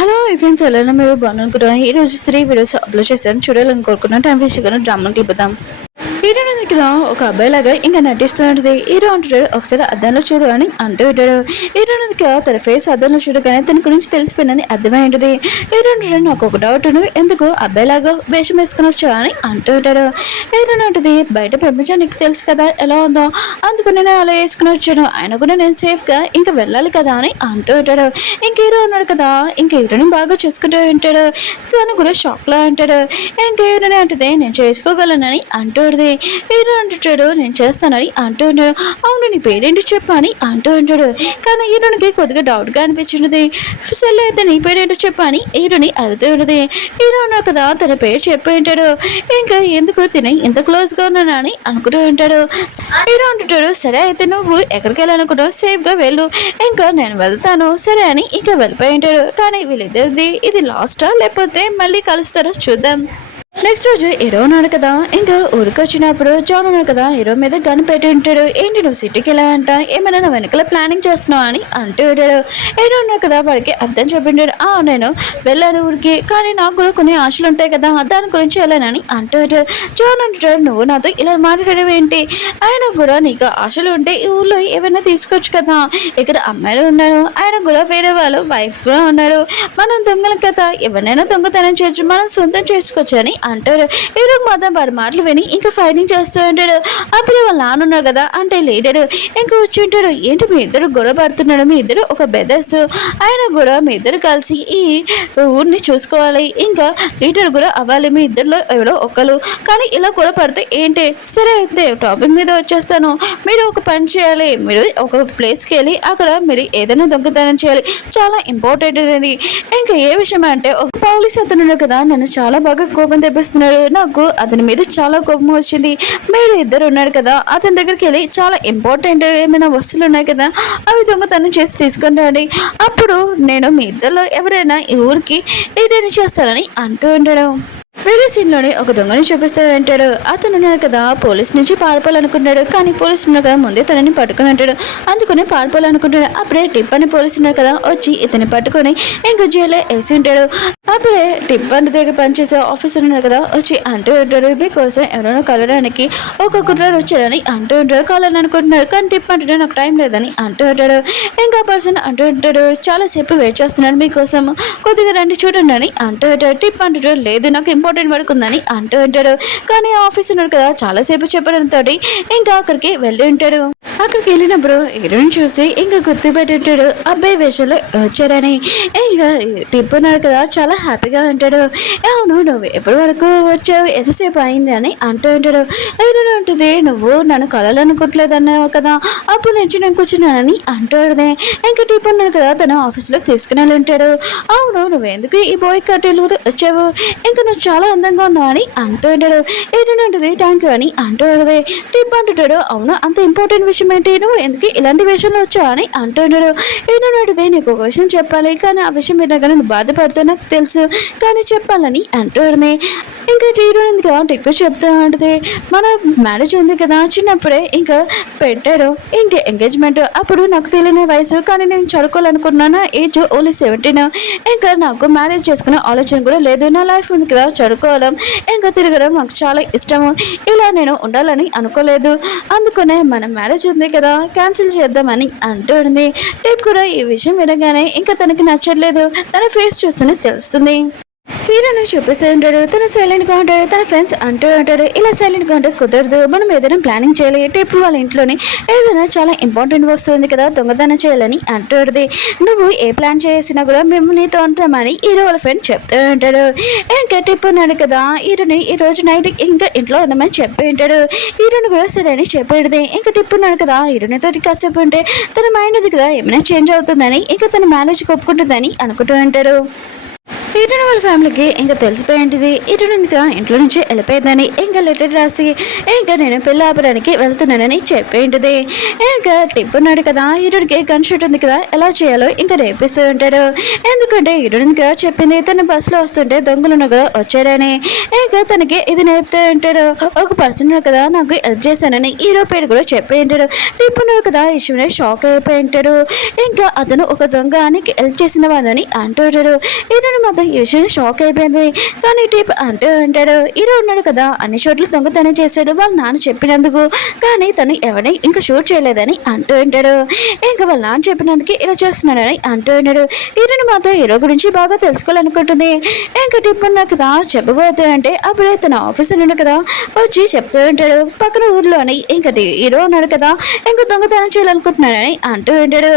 Hello friends ఎలా మీరు బాగున్నాను. ఈ రోజు 3 వీడియోస్ అప్లోడ్ చేశాను. చూడాలనుకుంటున్నాను. టైం వేస్ట్ చేయకుండా డ్రామా క్లిప్పుదాం. హీరో దగ్గర ఒక అబ్బాయి లాగా ఇంకా నటిస్తున్నది. హీరో అంటాడు ఒకసారి అద్దంలో చూడు అని అంటూ ఉంటాడు. హీరో దగ్గర తన ఫేస్ అద్దంలో చూడగానే తన గురించి తెలిసిపోయిందని అర్థమైంటుంది. హీరో అంటాడు నాకు ఒక డౌట్, నువ్వు ఎందుకు అబ్బాయి లాగా వేషం వేసుకుని వచ్చా అని అంటూ ఉంటాడు. హీరో అంటది బయట ప్రపంచం నీకు తెలుసు కదా ఎలా ఉందో, అందుకు నేను అలా వేసుకుని వచ్చాను. ఆయన కూడా నేను సేఫ్ గా ఇంకా వెళ్ళాలి కదా అని అంటూ ఉంటాడు. ఇంక హీరో ఉన్నాడు కదా, ఇంక హీరోని బాగా చూసుకుంటూ ఉంటాడు. తను కూడా షాక్ లా అంటాడు. ఇంక హీరోని అంటది నేను చేసుకోగలనని అంటూది. హీరో అంటాడు నేను చేస్తానని అంటూ ఉంటాడు. అవును నీ పేరేంటి చెప్పు అని అంటూ ఉంటాడు. కానీ హీరోనికి కొద్దిగా డౌట్ గా అనిపించినది. సరే అయితే నీ పేరేంటో చెప్పు అని హీరోని అడుగుతూ ఉన్నది. హీరో ఉన్నాడు కదా తన పేరు చెప్పి ఉంటాడు. ఇంకా ఎందుకు తిని ఇంత క్లోజ్ గా ఉన్నాను అని అనుకుంటూ ఉంటాడు. హీరో అంటుంటాడు సరే అయితే నువ్వు ఎక్కడికి వెళ్ళాలనుకుంటావు సేఫ్ గా వెళ్ళు, ఇంకా నేను వెళ్తాను సరే అని ఇంకా వెళ్ళిపోయి ఉంటాడు. కానీ వీళ్ళిద్దరిది ఇది లాస్టా లేకపోతే మళ్ళీ కలుస్తారో చూద్దాం. నెక్స్ట్ రోజు హీరో ఉన్నాడు కదా, ఇంకా ఊరికి వచ్చినప్పుడు జాన్ ఉన్నాడు కదా హీరో మీద గన్ పెట్టి ఉంటాడు. ఏంటి నువ్వు సిటీకి వెళ్ళావంట, ఏమైనా నువ్వు వెనకాల ప్లానింగ్ చేస్తున్నావు అని అంటూ ఉంటాడు. హీరో ఉన్నాడు కదా వాడికి అర్థం చెప్పింటాడు. నేను వెళ్ళాను ఊరికి, కానీ నాకు కూడా కొన్ని ఆశలు ఉంటాయి కదా దాని గురించి వెళ్ళానని అంటూ ఉంటాడు. జాన్ అంటాడు నువ్వు నాతో ఇలా మాట్లాడడం ఏంటి, ఆయన కూడా నీకు ఆశలు ఉంటే ఈ ఊళ్ళో ఏమైనా తీసుకోవచ్చు కదా, ఇక్కడ అమ్మాయిలు ఉన్నారు, ఆయన కూడా వేరే వాళ్ళు వైఫ్ కూడా ఉన్నారు, మనం దొంగల కదా ఎవరినైనా దొంగతనం చేయొచ్చు, మనం సొంతం చేసుకోవచ్చు అని అంటారు. హీరో మాత్రం వాడి మాటలు విని ఇంకా ఫైటింగ్ చేస్తూ ఉంటాడు. అప్పుడు వాళ్ళ నాన్న ఉన్నారు కదా అంటే లీడరు ఇంకా వచ్చి ఉంటాడు. ఏంటి మీ ఇద్దరు గొడవ పడుతున్నాడు, మీ ఇద్దరు ఒక బెదర్స్, ఆయన కూడా మీ ఇద్దరు కలిసి ఈ ఊరిని చూసుకోవాలి, ఇంకా లీడర్ కూడా అవ్వాలి, మీ ఇద్దరిలో ఎవరో ఒకరు, కానీ ఇలా గొడవ పడితే ఏంటి, సరే అయితే టాపిక్ మీద వచ్చేస్తాను, మీరు ఒక పని చేయాలి, మీరు ఒక ప్లేస్కి వెళ్ళి అక్కడ మీరు ఏదైనా దొంగతనం చేయాలి, చాలా ఇంపార్టెంట్ అనేది. ఇంకా ఏ విషయం అంటే ఒక పోలీస్ అతను కదా నన్ను చాలా బాగా కోపం తెప్పిస్తున్నాడు, నాకు అతని మీద చాలా కోపం వచ్చింది, మీరు ఇద్దరు ఉన్నారు కదా అతని దగ్గరికి వెళ్ళి చాలా ఇంపార్టెంట్ ఏమైనా వస్తువులు ఉన్నాయి కదా అవి దొంగతనం చేసి తీసుకొని రండి, అప్పుడు నేను మీ ఇద్దరిలో ఎవరైనా ఈ ఊరికి ఏదైనా చేస్తానని అంటూ ఉంటాడు. వేరే సీన్లోనే ఒక దొంగని చూపిస్తూ ఉంటాడు. అతను ఉన్నాడు కదా పోలీస్ నుంచి పారిపోవాలనుకుంటాడు, కానీ పోలీసు ఉన్నాడు కదా ముందే తనని పట్టుకుని ఉంటాడు, అందుకని పారిపోవాలనుకుంటాడు. అప్పుడే టిప్ అని పోలీసు ఉన్నాడు కదా వచ్చి ఇతన్ని పట్టుకొని ఇంకా జైల్లో వేసి ఉంటాడు. అప్పుడే టిప్ అని దగ్గర పనిచేసే ఆఫీసర్ ఉన్నాడు కదా వచ్చి అంటూ ఉంటాడు మీకోసం ఎవరైనా కలవడానికి ఒక కుర్రాడు వచ్చాడని అంటూ ఉంటాడు. కలవాలని అనుకుంటున్నాడు కానీ టిప్ అంటుంటే నాకు టైం లేదని అంటూ ఉంటాడు. ఇంకా పర్సన్ అంటూ ఉంటాడు చాలాసేపు వెయిట్ చేస్తున్నాడు మీకోసం, కొద్దిగా రండి చూడండి అని అంటూ ఉంటాడు. టిప్ అంటుంటాడు లేదు నాకు ఇంపార్టెంట్ వర్క్ ఉందని అంటూ ఉంటాడు. కానీ ఆఫీస్ ఉన్నాడు కదా చాలాసేపు చెప్పడంతో ఇంకా అక్కడికి వెళ్ళి ఉంటాడు. అక్కడికి వెళ్ళినప్పుడు హీరోని చూసి ఇంకా గుర్తుపెట్టుంటాడు అబ్బాయి వేషంలో వచ్చాడని. ఇంకా టిప్ ఉన్నాడు కదా చాలా హ్యాపీగా ఉంటాడు. అవును నువ్వు ఎప్పటి వరకు వచ్చావు, ఎంతసేపు అయింది అని అంటూ ఉంటాడు. హీరోని ఉంటుంది నువ్వు నన్ను కలాలనుకోవట్లేదన్నావు కదా అప్పుడు నుంచి నేను కూర్చున్నానని అంటాడు. ఇంకా టిప్ ఉన్నాడు కదా తన ఆఫీస్లోకి తీసుకుని వెళ్ళి ఉంటాడు. అవును నువ్వు ఎందుకు ఈ బాయ్ కట్టెలు వచ్చావు, ఇంకా నువ్వు చాలా అందంగా ఉన్నావు అని అంటూ ఉంటాడు. ఏంటంటే థ్యాంక్ యూ అని అంటూ ఉంటాడు. టిప్ అంటుంటాడు అవును అంత ఇంపార్టెంట్ విషయం ఏంటి, నువ్వు ఎందుకు ఇలాంటి విషయంలో వచ్చావు అని అంటూ ఉంటాడు. ఏంటంటే నీకు ఒక విషయం చెప్పాలి, కానీ ఆ విషయం వినగానే నువ్వు బాధపడుతూ నాకు తెలుసు, కానీ చెప్పాలని అంటూ ఉంటుంది. ఇంకా హీరో ఎందుకు టిప్ చెప్తూ ఉంటుంది మన మ్యారేజ్ ఉంది కదా చిన్నప్పుడే ఇంకా పెట్టాడు, ఇంకా ఎంగేజ్మెంట్ అప్పుడు నాకు తెలియని వయసు, కానీ నేను చదువుకోవాలనుకున్నాను, ఏజ్ ఓన్లీ 17, ఇంకా నాకు మ్యారేజ్ చేసుకునే ఆలోచన కూడా లేదు, నా లైఫ్ ఉంది కదా చదువుకోవడం ఇంకా తిరగడం నాకు చాలా ఇష్టము, ఇలా నేను ఉండాలని అనుకోలేదు, అందుకనే మన మ్యారేజ్ ఉంది కదా క్యాన్సిల్ చేద్దామని అంటుంది. టిప్ కూడా ఈ విషయం వినగానే ఇంకా తనకి నచ్చట్లేదు, తన ఫేస్ చూస్తేనే తెలుస్తుంది. హీరోని చూపిస్తూ ఉంటాడు, తను సైలెంట్గా ఉంటాడు, తన ఫ్రెండ్స్ అంటూ ఉంటాడు ఇలా సైలెంట్గా ఉంటే కుదరదు, మనం ఏదైనా ప్లానింగ్ చేయాలి, టిప్ వాళ్ళ ఇంట్లోనే ఏదైనా చాలా ఇంపార్టెంట్ వస్తువు ఉంది కదా దొంగతనం చేయాలని అంటుంది. నువ్వు ఏ ప్లాన్ చేసినా కూడా మేము నీతో ఉంటామని హీరో వాళ్ళ ఫ్రెండ్ చెప్తూ ఉంటాడు. ఇంకా టిప్ ఉన్నాడు కదా హీరోని ఈ రోజు నైట్ ఇంకా ఇంట్లో ఉన్నామని చెప్పి ఉంటాడు. హీరోని కూడా సరే అని చెప్పేది. ఇంకా టిప్ ఉన్నాడు కదా హీరోనితో కాసేపు ఉంటే తన మైండ్ ఉంది కదా ఏమైనా చేంజ్ అవుతుందని ఇంకా తన మ్యారేజ్కి ఒప్పుకుంటుందని అనుకుంటూ ఉంటాడు. ఇటు వాళ్ళ ఫ్యామిలీకి ఇంకా తెలిసిపోయింది ఇటు ఇంకా ఇంట్లో నుంచి వెళ్ళిపోయిందని ఇంకా లెటర్ రాసి ఇంకా నేను పెళ్ళి ఆపడానికి వెళ్తున్నానని చెప్పేంటిది. ఇంకా టిప్ ఉన్నాడు కదా ఇటుడికి కన్షూట్ ఉంది కదా ఎలా చేయాలో ఇంకా రేపిస్తూ ఉంటాడు. ఎందుకంటే ఇటుడిగా చెప్పింది తన బస్సులో వస్తుంటే దొంగలు కదా వచ్చాడని. ఇంకా తనకి ఇది నేర్పుతూ ఉంటాడు. ఒక పర్సన్ కదా నాకు హెల్ప్ చేశానని హీరో పేరు కూడా చెప్పి ఉంటాడు. టిప్ ఉన్నాడు కదా ఈ విషయంలో షాక్ అయిపోయి ఉంటాడు. ఇంకా అతను ఒక దొంగ అని హెల్ప్ చేసిన వాళ్ళని అంటూ ఉంటాడు. ఇతను మాత్రం ఈ విషయంలో షాక్ అయిపోయింది. కానీ టిప్ అంటూ ఉంటాడు హీరో ఉన్నాడు కదా అన్ని చోట్ల దొంగతనం చేశాడు వాళ్ళ నాన్న చెప్పినందుకు, కానీ తను ఎవరిని ఇంకా షూట్ చేయలేదని అంటూ ఉంటాడు. ఇంకా వాళ్ళ నాన్న చెప్పినందుకు ఇలా చేస్తున్నాడని అంటూ ఉంటాడు. హీరోని మాత్రం హీరో గురించి బాగా తెలుసుకోవాలనుకుంటుంది. ఇంకా టిప్ ఉన్నాడు కదా చెప్పబోతూ అంటే అప్పుడే తన ఆఫీసర్ ఉన్నాడు కదా వచ్చి చెప్తూ ఉంటాడు పక్కన ఊర్లోని ఇంకా హీరో ఉన్నాడు కదా ఇంకా దొంగతనం చేయాలనుకుంటున్నాడని అంటూ ఉంటాడు.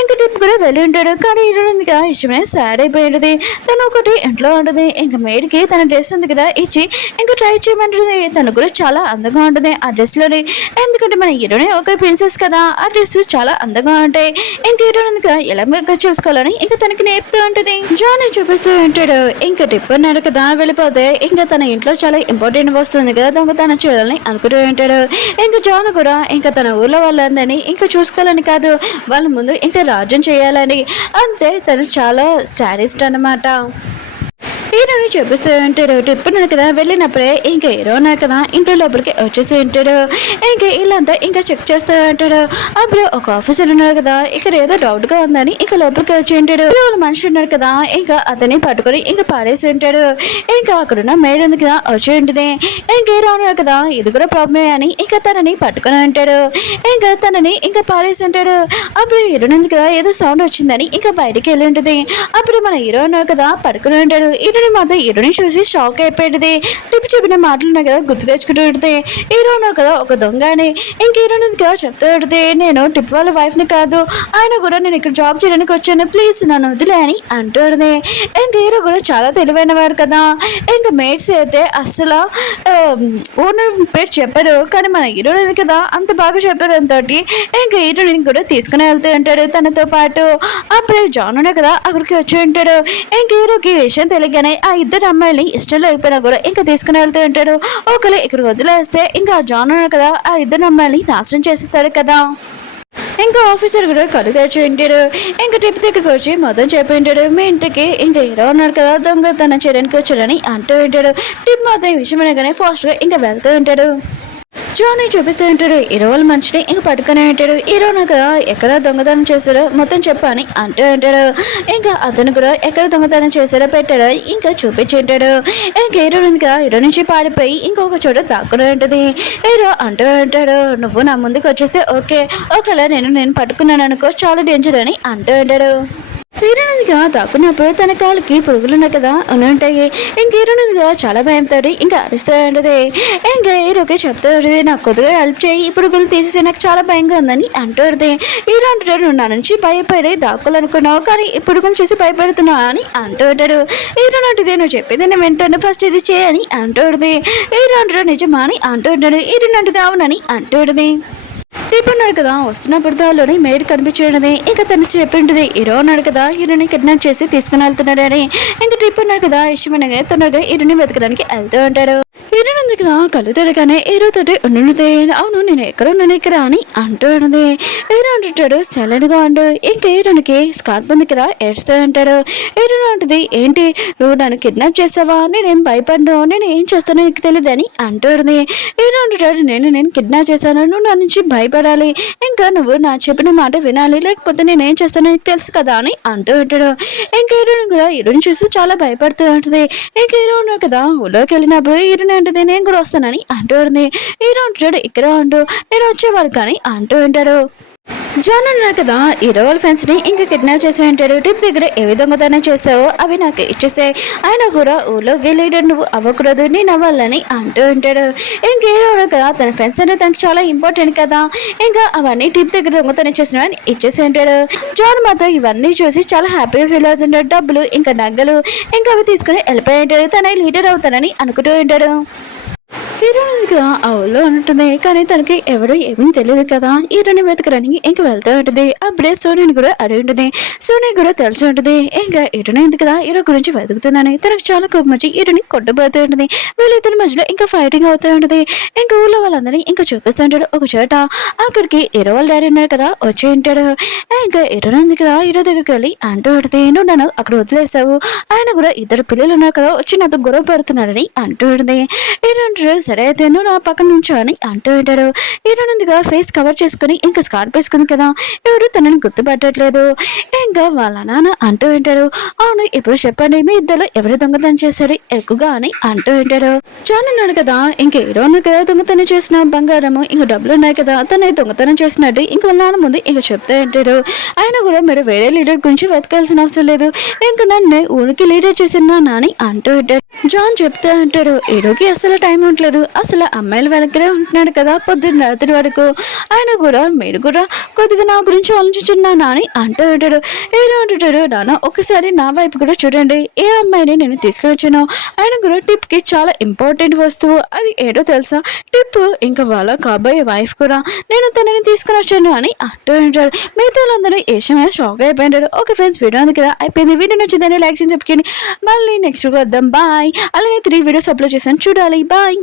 ఇంకా టిప్ కూడా వెళ్ళి ఉంటాడు. కానీ హీరో ఉంది కదా ఇష్టమే సాడ్ అయిపోయి ఉంటుంది. తను ఒకటి ఇంట్లో ఉంటుంది. ఇంకా మేడ్కి తన డ్రెస్ ఉంది కదా ఇచ్చి ఇంకా ట్రై చేయమంటుంది. తను కూడా చాలా అందంగా ఉంటుంది ఆ డ్రెస్లోని. ఎందుకంటే మన హీరోనే ఒక ప్రిన్సెస్ కదా ఆ డ్రెస్ చాలా అందంగా ఉంటాయి. ఇంకా హీరో ఉంది కదా ఎలా మేకప్ చేసుకోవాలని ఇంకా తనకి నేర్పుతూ ఉంటుంది. జానీ చూపిస్తూ ఉంటాడు. ఇంకా టిప్ అన్నాడు కదా వెళ్ళిపోతే ఇంకా తన ఇంట్లో చాలా ఇంపార్టెంట్ వస్తుంది కదా దొంగతనం చేయాలని అనుకుంటూ ఉంటాడు. ఇంకా జాన్ కూడా ఇంకా తన ఊర్లో వాళ్ళందరినీ ఇంకా చూసుకోవాలని కాదు వాళ్ళ ముందు ఇంకా రాజ్యం చేయాలని. అంతే తను చాలా సాడిస్ట్ అన్నమాట. హీరోని చూపిస్తూ ఉంటాడు. టిప్ ఉన్నాడు కదా వెళ్ళినప్పుడే ఇంకా హీరో ఉన్నాడు కదా ఇంట్లో లోపలికి వచ్చేసి ఉంటాడు. ఇంకా వీళ్ళంతా ఇంకా చెక్ చేస్తూ ఉంటాడు. అప్పుడు ఒక ఆఫీసర్ ఉన్నాడు కదా ఇక్కడ ఏదో డౌట్ గా ఉందని ఇంకా లోపలికి వచ్చి ఉంటాడు. వాళ్ళ మనిషి ఉన్నాడు కదా ఇంకా అతన్ని పట్టుకొని ఇంకా పాడేసి ఉంటాడు. ఇంకా అక్కడున్న మేడ్ ఉంది కదా వచ్చి ఉంటుంది. ఇంకా హీరో ఉన్నాడు కదా ఇది కూడా ప్రాబ్లమే అని ఇంకా తనని పట్టుకొని ఉంటాడు. ఇంకా తనని ఇంకా పాడేసి ఉంటాడు. అప్పుడు హీరో ఉంది కదా ఏదో సౌండ్ వచ్చిందని ఇంకా బయటికి వెళ్ళి ఉంటుంది. అప్పుడు మన హీరో ఉన్నాడు కదా పట్టుకుని ఉంటాడు. హీరోని మాత్రం హీరోని చూసి షాక్ అయిపోయింది. టిప్ చెప్పిన మాటలు ఉన్నాయి కదా గుర్తు తెచ్చుకుంటూ ఉంటుంది. హీరో ఉన్నాడు కదా ఒక దొంగ అని ఇంక హీరోని కదా చెప్తూ ఉంటుంది నేను టిప్ వాళ్ళ వైఫ్ ని కాదు ఆయన కూడా నేను ఇక్కడ జాబ్ చేయడానికి వచ్చాను ప్లీజ్ నన్ను వదిలే అని అంటుంది. ఇంక హీరో కూడా చాలా తెలివైన వాడు కదా. ఇంకా మేడ్స్ అయితే అసలు ఓనర్ పేరు చెప్పారు కానీ మన హీరోని కదా అంత బాగా చెప్పారు అంతటి. ఇంకా హీరోని కూడా తీసుకుని వెళ్తూ ఉంటాడు తనతో పాటు. అప్పుడే జాన్ ఉన్నాయి కదా అక్కడికి వచ్చి ఉంటాడు. ఇంక హీరోకి విషయం తెలియగానే ఆ ఇద్దరు అమ్మాయిని ఇష్టం లేకపోయినా కూడా ఇంకా తీసుకుని వెళ్తూ ఉంటాడు. ఒకరు ఇక్కడ వదిలేస్తే ఇంకా జాన్ ఉన్నాడు కదా ఆ ఇద్దరు అమ్మాయిని నాశనం చేసేస్తాడు కదా. ఇంకా ఆఫీసర్ కూడా కళ్ళు తెచ్చి ఉంటాడు. ఇంకా టిప్ దగ్గరికి వచ్చి మొత్తం చెప్పి ఉంటాడు మీ ఇంటికి ఇంకా హీరో ఉన్నాడు కదా దొంగతనం చేయడానికి వచ్చాడని అంటూ ఉంటాడు. టిప్ మాత్రం ఈ విషయం అనగానే ఫాస్ట్గా ఇంకా వెళ్తూ ఉంటాడు. జానీ చూపిస్తూ ఉంటాడు. హీరో వాళ్ళ మనిషిని ఇంకా పట్టుకునే ఉంటాడు. హీరో నాకు ఎక్కడ దొంగతనం చేశాడో మొత్తం చెప్పని అంటూ ఉంటాడు. ఇంకా అతను కూడా ఎక్కడ దొంగతనం చేశాడో పెట్టాడో ఇంకా చూపించి ఉంటాడు. ఇంకా హీరో ఇంకా హీరో నుంచి పాడిపోయి ఇంకొక చోట దాక్కునే ఉంటుంది. హీరో అంటూ ఉంటాడు నువ్వు నా ముందుకు వచ్చేస్తే ఓకే ఒకవేళ నేను పట్టుకున్నాను అనుకో చాలా డేంజర్ అని అంటూ ఉంటాడు. హీరోనిదిగా దాక్కున్నప్పుడు తన కాళ్ళకి పురుగులున్నాయి కదా ఉంటాయి. ఇంక హీరోనిదిగా చాలా భయంతో ఇంకా అరుస్తూ ఉంటుంది. ఇంకా హీరోకి చెప్తూ ఉంటుంది నాకు కొద్దిగా హెల్ప్ చేయి ఈ పురుగులు తీసేసి నాకు చాలా భయంగా ఉందని అంటుంది. హీరో అంటాడు నువ్వు నా నుంచి భయపడి దాక్కోవాలనుకున్నావు కానీ ఈ పురుగులు చూసి భయపడుతున్నావు అని అంటూ ఉంటాడు. హీరో అంటుంది నువ్వు చెప్పేది నేను వింటాను ఫస్ట్ ఇది చేయని అంటుంది. హీరో అంటాడు నిజమా అని అంటూ ఉంటాడు. హీరో అంటుంది అవునని అంటుంది. టిప్ ఉన్నాడు కదా వస్తున్నప్పుడు దానిలోని మేడ్ కనిపించేది. ఇంకా తను చెప్పింటుంది హీరో ఉన్నాడు కదా హీరోని కిడ్నాప్ చేసి తీసుకుని వెళ్తున్నాడు అని. ఇంకా టిప్ ఉన్నాడు కదా ఇష్టమైన తొందరగా హీరోని వెతకడానికి వెళ్తూ ఉంటాడు. హీరోని ఉంది కదా కళ్ళు తెరగానే హీరో తోటి ఉండుంది అవును నేను ఎక్కడ ఉన్నాను ఇక్కడ అని అంటూ ఉన్నది. హీరో అంటుంటాడు సైలెంట్ గా ఉండు. ఇంకా హీరోనికి స్కార్ప్ ఉంది కదా ఏడుస్తూ ఉంటాడు. హీరో అంటుంది ఏంటి నువ్వు నన్ను కిడ్నాప్ చేసావా నేనేం భయపడ్డావు నేను ఏం చేస్తానో నీకు తెలియదు అని అంటుంది. హీరో అంటుంటాడు నేను కిడ్నాప్ చేశాను నువ్వు నా నుంచి భయపడాలి ఇంకా నువ్వు నా చెప్పిన మాట వినాలి లేకపోతే నేనేం చేస్తానో నీకు తెలుసు కదా అని అంటూ ఉంటాడు. ఇంకా హీరోని కూడా హీరోని చూసి చాలా భయపడుతూ ఉంటుంది. ఇంకా హీరో ఉన్నాడు కదా ఊళ్ళోకి వెళ్ళినప్పుడు హీరోని అంటుంది నేను కూడా వస్తానని అంటూ ఉంటుంది. హీరో అంటాడు ఇక్కడ ఉండు నేను వచ్చేవాడు కానీ అంటూ ఉంటాడు. జాన్ అన్నాడు కదా హీరో వాళ్ళ ఫ్రెండ్స్ ని ఇంకా కిడ్నాప్ చేసి ఉంటాడు. టిప్ దగ్గర ఏ విధంగా చేసావో అవి నాకు ఇచ్చేసాయి ఆయన కూడా ఊళ్ళోకి లీడర్ నువ్వు అవ్వకూడదు నేను అవ్వాలని అంటూ ఉంటాడు. ఇంకా హీరో కదా తన ఫ్రెండ్స్ అనేది తనకు చాలా ఇంపార్టెంట్ కదా ఇంకా అవన్నీ టిప్ దగ్గర దొంగతనం చేసిన ఇచ్చేసి ఉంటాడు. జాన్ మాత్రం ఇవన్నీ చూసి చాలా హ్యాపీగా ఫీల్ అవుతుంటాడు. డబ్బులు ఇంకా నగలు ఇంకా అవి తీసుకుని వెళ్ళిపోయి ఉంటాడు. తన లీడర్ అవుతానని అనుకుంటూ ఉంటాడు. హీరోయిన్ కదా ఆ ఊళ్ళో ఉంటుంది. కానీ తనకి ఎవడో ఏమీ తెలియదు కదా. హీరోని వెతకడానికి ఇంక వెళ్తూ ఉంటుంది. అప్పుడే సోనియాని కూడా అడిగి ఉంటుంది. సోనియా కూడా తెలిసి ఉంటుంది. ఇంకా హీరోని ఉంది కదా హీరో గురించి వెతుకుతుందని తనకు చాలా కోపం వచ్చి హీరోని కొట్టబోతూ ఉంటుంది. వీళ్ళిద్దరి మధ్యలో ఇంకా ఫైటింగ్ అవుతూ ఉంటుంది. ఇంకా ఊళ్ళో వాళ్ళందరినీ ఇంకా చూపిస్తూ ఉంటాడు ఒక చోట. అక్కడికి హీరో వాళ్ళ డాడీ ఉన్నాడు కదా వచ్చి ఉంటాడు. ఇంకా హీరోని ఉంది కదా హీరో దగ్గరికి వెళ్ళి అంటూ ఉంటుంది. నువ్వు నన్ను అక్కడ వదిలేసావు, ఆయన కూడా ఇద్దరు పిల్లలు ఉన్నారు కదా వచ్చి నాతో గొడవ పెడుతున్నాడని అంటూ ఉంటుంది. హీరో అంటాడు సరే అయితే నువ్వు నా పక్కన నుంచో అని అంటూ ఉంటాడు. హీరోయిన్ ఉందిగా ఫేస్ కవర్ చేసుకుని ఇంకా స్కార్ప్ వేసుకుంది కదా ఎవరు తనని గుర్తుపట్టట్లేదు. ఇంకా వాళ్ళ నాన్న అంటూ ఉంటాడు అవును ఇప్పుడు చెప్పండి మీ ఇద్దరు ఎవరు దొంగతనం చేశారు ఎక్కువగా అని అంటూ ఉంటాడు. జాన్ ఉన్నాడు కదా ఇంకా హీరో కదా దొంగతనం చేసిన బంగారము ఇంకా డబ్బులు ఉన్నాయి కదా తన దొంగతనం చేసినట్టు ఇంకా వాళ్ళ నాన్న ముందు ఇంకా చెప్తూ ఉంటాడు. ఆయన కూడా మీరు వేరే లీడర్ గురించి వెతకాల్సిన అవసరం లేదు, ఇంకా నన్ను ఊరికి లీడర్ చేసిన నాని అంటూ ఉంటాడు. జాన్ చెప్తూ ఉంటాడు హీరోకి అసలు టైం ఉండలేదు, అసలు అమ్మాయిల వెనకనే ఉంటున్నాడు కదా పొద్దున్న రాత్రి వరకు. ఆయన కూడా మీరు కూడా కొద్దిగా నా గురించి ఆలోచించున్నానా అని అంటూ ఉంటాడు. హీరో అంటుంటాడు నాన్న ఒకసారి నా వైపు కూడా చూడండి, ఏ అమ్మాయిని నేను తీసుకుని వచ్చాను, ఆయన కూడా టిప్ కి చాలా ఇంపార్టెంట్ వస్తువు, అది ఏదో తెలుసా టిప్ ఇంకా వాళ్ళ కాబోయే వైఫ్ కూడా నేను తనని తీసుకుని వచ్చాను అని అంటూ ఉంటాడు. మిగతా వాళ్ళందరూ ఏ విషయమైనా షాక్ అయిపోయింటాడు. ఓకే ఫ్రెండ్స్ వీడియో ఉంది కదా అయిపోయింది. వీడియో నచ్చిందని లైక్ చేసి చెప్పుకొని మళ్ళీ నెక్స్ట్ వద్దాం బాయ్. అలానే 3 వీడియోస్ అప్లోడ్ చేశాను చూడాలి బాయ్.